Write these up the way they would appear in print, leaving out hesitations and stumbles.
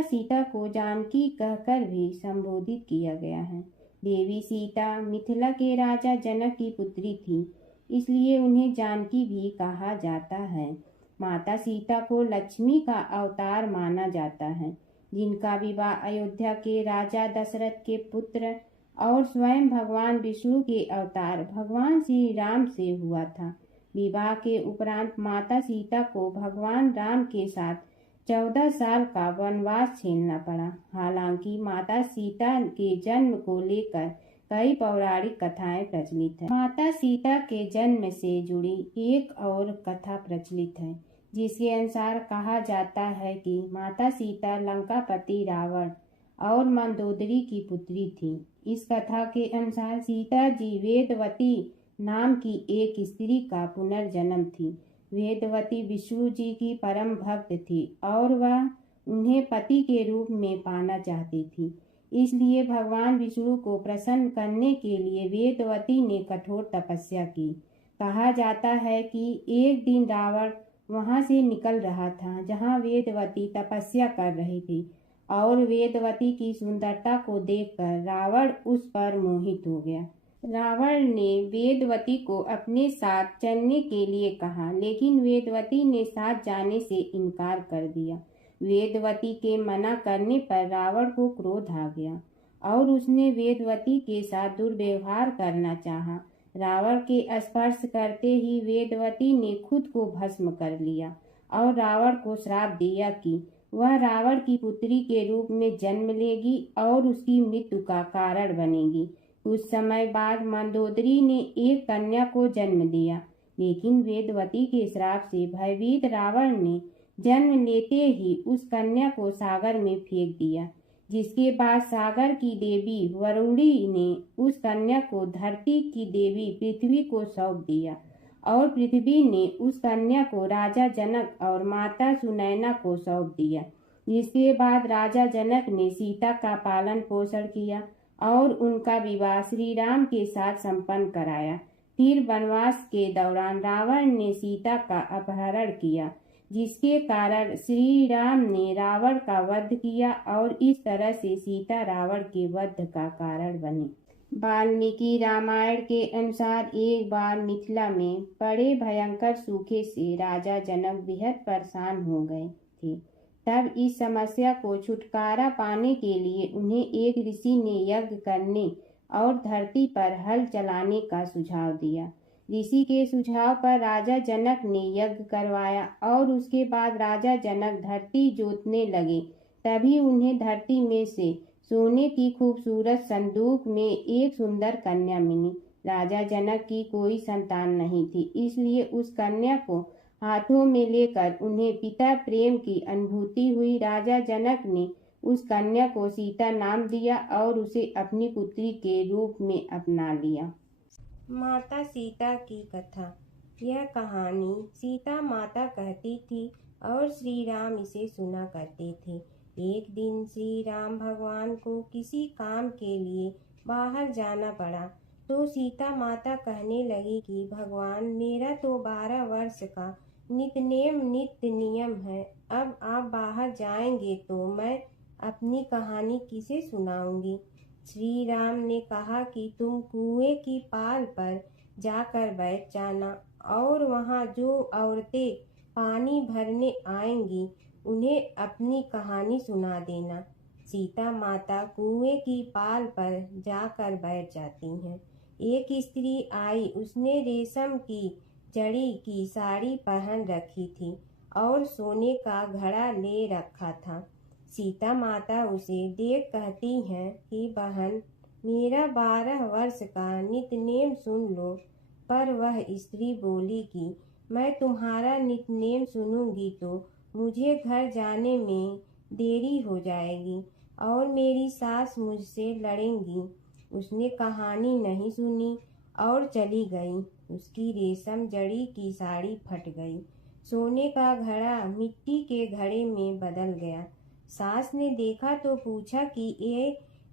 माता सीता को जानकी कहकर भी संबोधित किया गया है। देवी सीता मिथिला के राजा जनक की पुत्री थी, इसलिए उन्हें जानकी भी कहा जाता है। माता सीता को लक्ष्मी का अवतार माना जाता है, जिनका विवाह अयोध्या के राजा दशरथ के पुत्र और स्वयं भगवान विष्णु के अवतार भगवान श्री राम से हुआ था। विवाह के उपरांत माता सीता को भगवान राम के साथ 14 साल का वनवास झेलना पड़ा। हालांकि माता सीता के जन्म को लेकर कई पौराणिक कथाएं प्रचलित हैं। माता सीता के जन्म से जुड़ी एक और कथा प्रचलित है, जिसके अनुसार कहा जाता है कि माता सीता लंकापति रावण और मंदोदरी की पुत्री थी। इस कथा के अनुसार सीता जी वेदवती नाम की एक स्त्री का पुनर्जन्म थी। वेदवती विष्णु जी की परम भक्त थी और वह उन्हें पति के रूप में पाना चाहती थी। इसलिए भगवान विष्णु को प्रसन्न करने के लिए वेदवती ने कठोर तपस्या की। कहा जाता है कि एक दिन रावण वहां से निकल रहा था जहां वेदवती तपस्या कर रही थी, और वेदवती की सुंदरता को देखकर रावण उस पर मोहित हो गया। रावण ने वेदवती को अपने साथ चलने के लिए कहा, लेकिन वेदवती ने साथ जाने से इनकार कर दिया। वेदवती के मना करने पर रावण को क्रोध आ गया और उसने वेदवती के साथ दुर्व्यवहार करना चाहा। रावण के स्पर्श करते ही वेदवती ने खुद को भस्म कर लिया और रावण को श्राप दिया कि वह रावण की पुत्री के रूप में जन्म लेगी और उसकी मृत्यु का कारण बनेगी। कुछ समय बाद मंदोदरी ने एक कन्या को जन्म दिया, लेकिन वेदवती के श्राप से भयभीत रावण ने जन्म लेते ही उस कन्या को सागर में फेंक दिया, जिसके बाद सागर की देवी वरुणी ने उस कन्या को धरती की देवी पृथ्वी को सौंप दिया और पृथ्वी ने उस कन्या को राजा जनक और माता सुनैना को सौंप दिया। जिसके बाद राजा जनक ने सीता का पालन पोषण किया और उनका विवाह श्री राम के साथ संपन्न कराया। फिर वनवास के दौरान रावण ने सीता का अपहरण किया, जिसके कारण श्री राम ने रावण का वध किया और इस तरह से सीता रावण के वध का कारण बनी। वाल्मीकि रामायण के अनुसार एक बार मिथिला में बड़े भयंकर सूखे से राजा जनक बेहद परेशान हो गए थे। तब इस समस्या को छुटकारा पाने के लिए उन्हें एक ऋषि ने यज्ञ करने और धरती पर हल चलाने का सुझाव दिया। ऋषि के सुझाव पर राजा जनक ने यज्ञ करवाया और उसके बाद राजा जनक धरती जोतने लगे। तभी उन्हें धरती में से सोने की खूबसूरत संदूक में एक सुंदर कन्या मिली। राजा जनक की कोई संतान नहीं थी, इसलिए उस कन्या को हाथों में लेकर उन्हें पिता प्रेम की अनुभूति हुई। राजा जनक ने उस कन्या को सीता नाम दिया और उसे अपनी पुत्री के रूप में अपना लिया। माता सीता की कथा। यह कहानी सीता माता कहती थी और श्री राम इसे सुना करते थे। एक दिन श्री राम भगवान को किसी काम के लिए बाहर जाना पड़ा, तो सीता माता कहने लगी कि भगवान, मेरा तो 12 वर्ष का नित्य नियम है। अब आप बाहर जाएंगे तो मैं अपनी कहानी किसे सुनाऊंगी। श्री राम ने कहा कि तुम कुएं की पाल पर जाकर बैठ जाना और वहां जो औरतें पानी भरने आएंगी उन्हें अपनी कहानी सुना देना। सीता माता कुएं की पाल पर जाकर बैठ जाती हैं। एक स्त्री आई, उसने रेशम की जड़ी की साड़ी पहन रखी थी और सोने का घड़ा ले रखा था। सीता माता उसे देख कहती हैं कि बहन, मेरा 12 वर्ष का नित्यनेम सुन लो। पर वह स्त्री बोली कि मैं तुम्हारा नित्यनेम सुनूंगी तो मुझे घर जाने में देरी हो जाएगी और मेरी सास मुझसे लड़ेंगी। उसने कहानी नहीं सुनी और चली गई। उसकी रेशम जड़ी की साड़ी फट गई, सोने का घड़ा मिट्टी के घड़े में बदल गया। सास ने देखा तो पूछा कि ये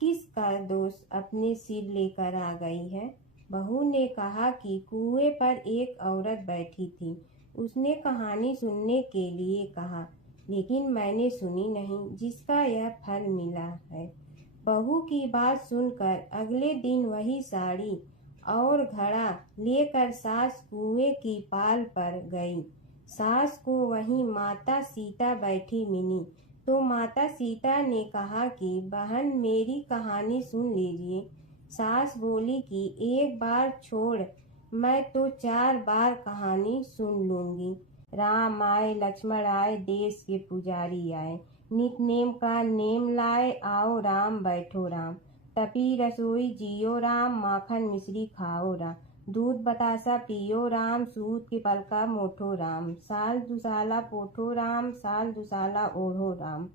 किसका दोष अपने सिर लेकर आ गई है। बहू ने कहा कि कुएं पर एक औरत बैठी थी, उसने कहानी सुनने के लिए कहा, लेकिन मैंने सुनी नहीं, जिसका यह फल मिला है। बहू की बात सुनकर अगले दिन वही साड़ी और घड़ा लेकर सास कुएं की पाल पर गई। सास को वहीं माता सीता बैठी मिली तो माता सीता ने कहा कि बहन, मेरी कहानी सुन लीजिए। सास बोली कि एक बार छोड़, मैं तो 4 बार कहानी सुन लूंगी। राम आए, लक्ष्मण आए, देश के पुजारी आए, नित नेम का नेम लाए, आओ राम बैठो राम। तपी रसोई जियो राम, माखन मिश्री खाओ राम। दूध बतासा पियो राम, सूत के पलका मोठो राम। साल दुसाला पोठो राम, साल दुसाला ओढ़ो राम।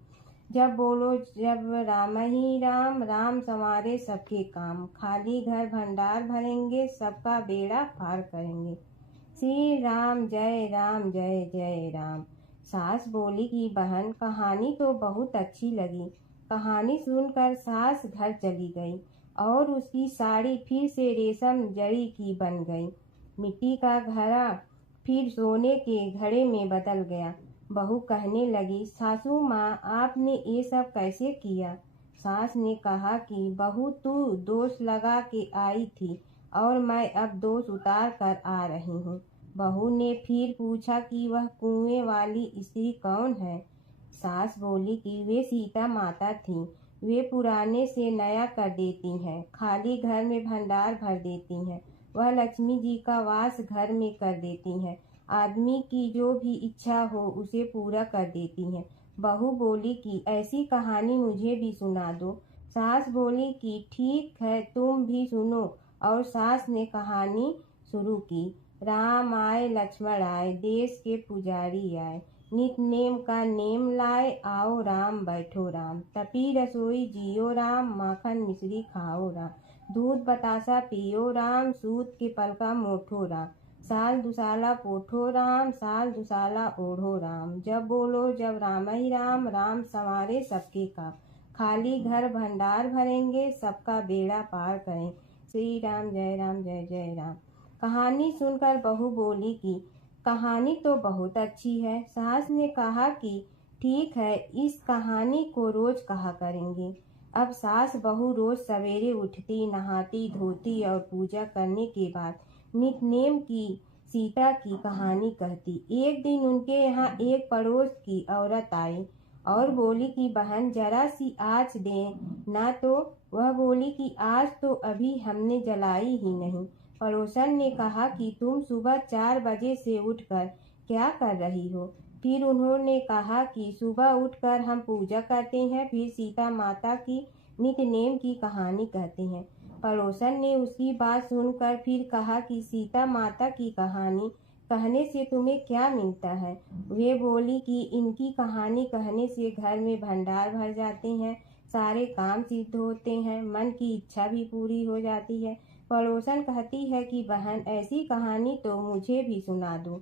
जब बोलो जब राम ही राम, राम संवारे सबके काम। खाली घर भंडार भरेंगे, सबका बेड़ा पार करेंगे। श्री राम जय राम जय जय राम। सास बोली कि बहन, कहानी तो बहुत अच्छी लगी। कहानी सुनकर सास घर चली गई और उसकी साड़ी फिर से रेशम जड़ी की बन गई। मिट्टी का घड़ा फिर सोने के घड़े में बदल गया। बहू कहने लगी, सासू माँ, आपने ये सब कैसे किया? सास ने कहा कि बहू, तू दोष लगा के आई थी और मैं अब दोष उतार कर आ रही हूँ। बहू ने फिर पूछा कि वह कुएं वाली स्त्री कौन है? सास बोली कि वे सीता माता थीं। वे पुराने से नया कर देती हैं, खाली घर में भंडार भर देती हैं। वह लक्ष्मी जी का वास घर में कर देती हैं। आदमी की जो भी इच्छा हो उसे पूरा कर देती हैं। बहू बोली कि ऐसी कहानी मुझे भी सुना दो। सास बोली कि ठीक है, तुम भी सुनो। और सास ने कहानी शुरू की। राम आए, लक्ष्मण आए, देश के पुजारी आए, नित नेम का नेम लाए, आओ राम बैठो राम। तपी रसोई जियो राम, माखन मिश्री खाओ राम। दूध बतासा पियो राम, सूत के पलका मोठो राम। साल दुसाला पोठो राम, साल दुसाला ओढ़ो राम। जब बोलो जब राम ही राम, राम संवारे सबके काम। खाली घर भंडार भरेंगे, सबका बेड़ा पार करें। श्री राम जय जय राम। कहानी सुनकर बहू बोली कि कहानी तो बहुत अच्छी है। सास ने कहा कि ठीक है, इस कहानी को रोज कहा करेंगे। अब सास बहू रोज सवेरे उठती, नहाती धोती और पूजा करने के बाद नित नेम की सीता की कहानी कहती। एक दिन उनके यहाँ एक पड़ोस की औरत आई और बोली कि बहन, जरा सी आँच दें ना। तो वह बोली कि आज तो अभी हमने जलाई ही नहीं। पड़ोसन ने कहा कि तुम सुबह 4 बजे से उठकर क्या कर रही हो? फिर उन्होंने कहा कि सुबह उठकर हम पूजा करते हैं, फिर सीता माता की नित नेम की कहानी कहते हैं। पड़ोसन ने उसकी बात सुनकर फिर कहा कि सीता माता की कहानी कहने से तुम्हें क्या मिलता है? वे बोली कि इनकी कहानी कहने से घर में भंडार भर जाते हैं, सारे काम सिद्ध होते हैं, मन की इच्छा भी पूरी हो जाती है। पड़ोसन कहती है कि बहन, ऐसी कहानी तो मुझे भी सुना दो।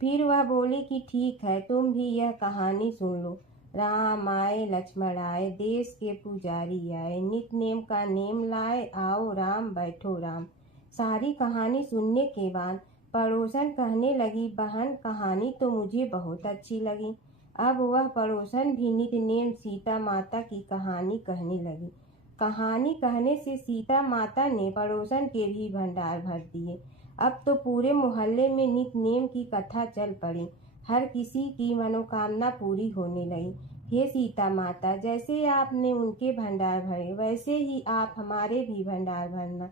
फिर वह बोली कि ठीक है, तुम भी यह कहानी सुन लो। राम आए, लक्ष्मण आए, देश के पुजारी आए, नित नेम का नेम लाए, आओ राम बैठो राम। सारी कहानी सुनने के बाद पड़ोसन कहने लगी, बहन, कहानी तो मुझे बहुत अच्छी लगी। अब वह पड़ोसन भी नित नेम सीता माता की कहानी कहने लगी। कहानी कहने से सीता माता ने पड़ोसन के भी भंडार भर दिए। अब तो पूरे मोहल्ले में नित नेम की कथा चल पड़ी। हर किसी की मनोकामना पूरी होने लगी। हे सीता माता, जैसे आपने उनके भंडार भरे, वैसे ही आप हमारे भी भंडार भरना,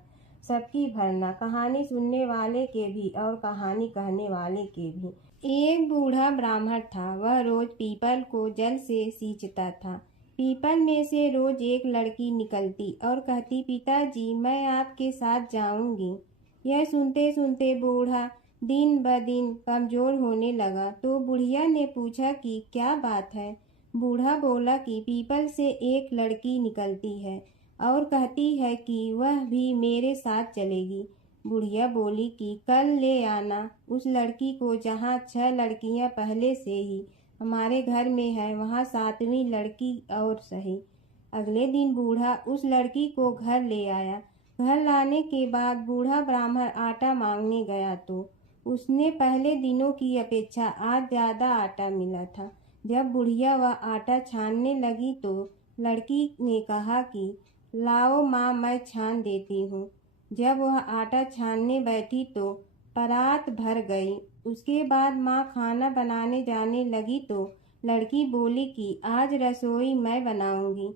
सबकी भरना, कहानी सुनने वाले के भी और कहानी कहने वाले के भी। एक बूढ़ा ब्राह्मण था। वह रोज पीपल को जल से सींचता था। पीपल में से रोज एक लड़की निकलती और कहती, पिताजी, मैं आपके साथ जाऊंगी। यह सुनते सुनते बूढ़ा दिन ब दिन कमजोर होने लगा। तो बुढ़िया ने पूछा कि क्या बात है? बूढ़ा बोला कि पीपल से एक लड़की निकलती है और कहती है कि वह भी मेरे साथ चलेगी। बुढ़िया बोली कि कल ले आना उस लड़की को, जहाँ 6 लड़कियां पहले से ही हमारे घर में है, वहाँ 7वीं लड़की और सही। अगले दिन बूढ़ा उस लड़की को घर ले आया। घर लाने के बाद बूढ़ा ब्राह्मण आटा मांगने गया तो उसने पहले दिनों की अपेक्षा आज ज्यादा आटा मिला था। जब बुढ़िया वह आटा छानने लगी तो लड़की ने कहा कि लाओ माँ, मैं छान देती हूँ। जब वह आटा छानने बैठी तो परात भर गई। उसके बाद माँ खाना बनाने जाने लगी तो लड़की बोली कि आज रसोई मैं बनाऊंगी।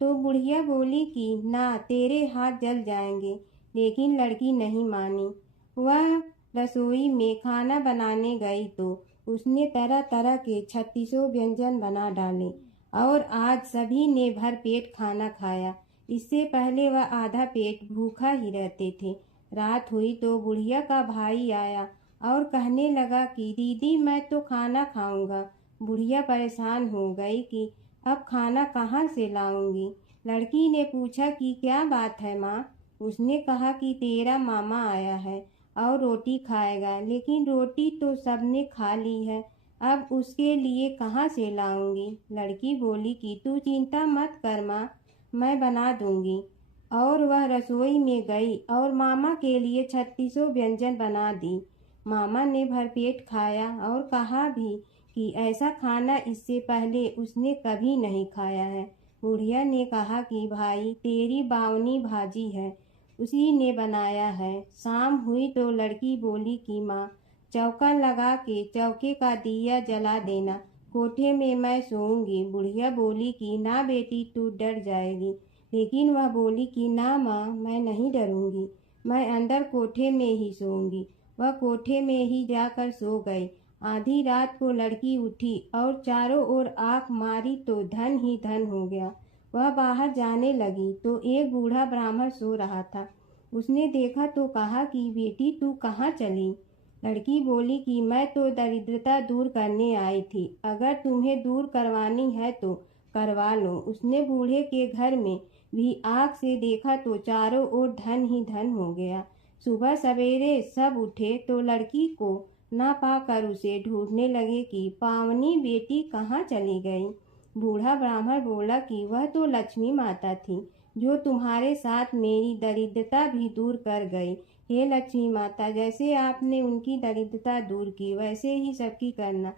तो बुढ़िया बोली कि ना, तेरे हाथ जल जाएंगे। लेकिन लड़की नहीं मानी। वह रसोई में खाना बनाने गई तो उसने तरह तरह के 36 व्यंजन बना डाले और आज सभी ने भर पेट खाना खाया। इससे पहले वह आधा पेट भूखा ही रहते थे। रात हुई तो बुढ़िया का भाई आया और कहने लगा कि दीदी, मैं तो खाना खाऊंगा। बुढ़िया परेशान हो गई कि अब खाना कहाँ से लाऊंगी। लड़की ने पूछा कि क्या बात है माँ। उसने कहा कि तेरा मामा आया है और रोटी खाएगा, लेकिन रोटी तो सबने खा ली है, अब उसके लिए कहाँ से लाऊंगी। लड़की बोली कि तू चिंता मत कर माँ, मैं बना दूंगी। और वह रसोई में गई और मामा के लिए 36 व्यंजन बना दी। मामा ने भरपेट खाया और कहा भी कि ऐसा खाना इससे पहले उसने कभी नहीं खाया है। बुढ़िया ने कहा कि भाई, तेरी बावनी भाजी है, उसी ने बनाया है। शाम हुई तो लड़की बोली कि माँ, चौका लगा के चौके का दिया जला देना, कोठे में मैं सोऊंगी। बुढ़िया बोली कि ना बेटी, तू डर जाएगी। लेकिन वह बोली कि ना माँ, मैं नहीं डरूंगी, मैं अंदर कोठे में ही सोऊंगी। वह कोठे में ही जाकर सो गई। आधी रात को लड़की उठी और चारों ओर आंख मारी तो धन ही धन हो गया। वह बाहर जाने लगी तो एक बूढ़ा ब्राह्मण सो रहा था। उसने देखा तो कहा कि बेटी, तू कहाँ चली। लड़की बोली कि मैं तो दरिद्रता दूर करने आई थी, अगर तुम्हें दूर करवानी है तो करवा लो। उसने बूढ़े के घर में भी आँख से देखा तो चारों ओर धन ही धन हो गया। सुबह सवेरे सब उठे तो लड़की को ना पाकर उसे ढूंढने लगे कि पावनी बेटी कहाँ चली गई। बूढ़ा ब्राह्मण बोला कि वह तो लक्ष्मी माता थी, जो तुम्हारे साथ मेरी दरिद्रता भी दूर कर गई। हे लक्ष्मी माता, जैसे आपने उनकी दरिद्रता दूर की, वैसे ही सबकी करना।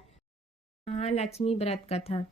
महालक्ष्मी व्रत कथा।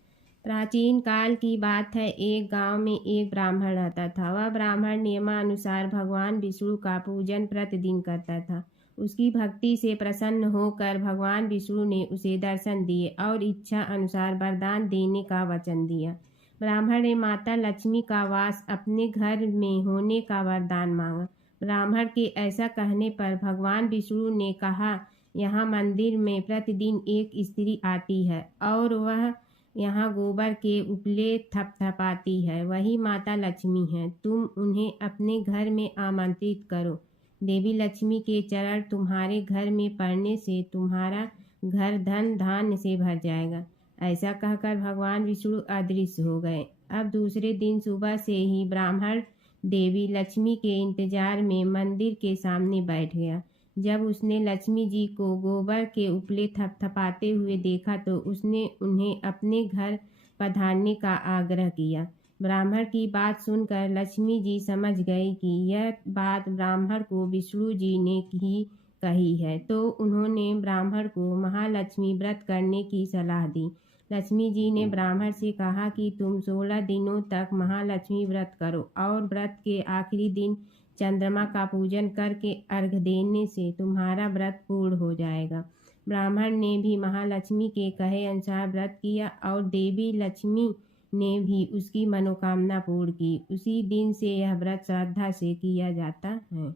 प्राचीन काल की बात है। एक गांव में एक ब्राह्मण रहता था। वह ब्राह्मण नियमानुसार भगवान विष्णु का पूजन प्रतिदिन करता था। उसकी भक्ति से प्रसन्न होकर भगवान विष्णु ने उसे दर्शन दिए और इच्छा अनुसार वरदान देने का वचन दिया। ब्राह्मण ने माता लक्ष्मी का वास अपने घर में होने का वरदान मांगा। ब्राह्मण के ऐसा कहने पर भगवान विष्णु ने कहा, यहाँ मंदिर में प्रतिदिन एक स्त्री आती है और वह यहाँ गोबर के उपले थपथपाती है, वही माता लक्ष्मी है। तुम उन्हें अपने घर में आमंत्रित करो। देवी लक्ष्मी के चरण तुम्हारे घर में पड़ने से तुम्हारा घर धन धान्य से भर जाएगा। ऐसा कहकर भगवान विष्णु अदृश्य हो गए। अब दूसरे दिन सुबह से ही ब्राह्मण देवी लक्ष्मी के इंतजार में मंदिर के सामने बैठ गया। जब उसने लक्ष्मी जी को गोबर के उपले थपथपाते हुए देखा तो उसने उन्हें अपने घर पधारने का आग्रह किया। ब्राह्मण की बात सुनकर लक्ष्मी जी समझ गई कि यह बात ब्राह्मण को विष्णु जी ने ही कही है, तो उन्होंने ब्राह्मण को महालक्ष्मी व्रत करने की सलाह दी। लक्ष्मी जी ने ब्राह्मण से कहा कि तुम 16 दिनों तक महालक्ष्मी व्रत करो और व्रत के आखिरी दिन चंद्रमा का पूजन करके अर्घ देने से तुम्हारा व्रत पूर्ण हो जाएगा। ब्राह्मण ने भी महालक्ष्मी के कहे अनुसार व्रत किया और देवी लक्ष्मी ने भी उसकी मनोकामना पूर्ण की। उसी दिन से यह व्रत श्रद्धा से किया जाता है।